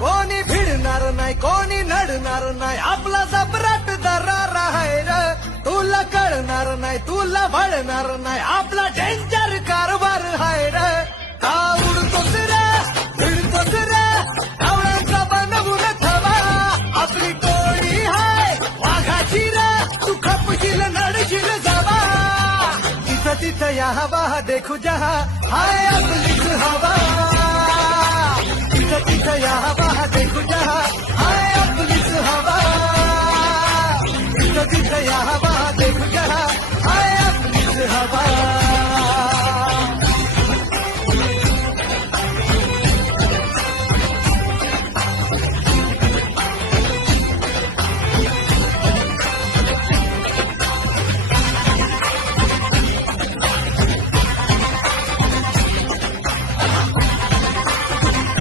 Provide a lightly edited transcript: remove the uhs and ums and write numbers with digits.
कोणी भिडणार नाही कोणी नडणार नाही आपला जबराट दरार आहे र तुला कळणार नाही तुला भळणार नाही आपला डेंजर कारभार आहे र का उडतोस रे भिडतोस रे धावण्याचा बनवून ठेवा आपली टोळी हाय वाघाची रे तू खपशील नडशील जावा तिथं तिथं या हवा देखू जहा हाय आपलीच हवा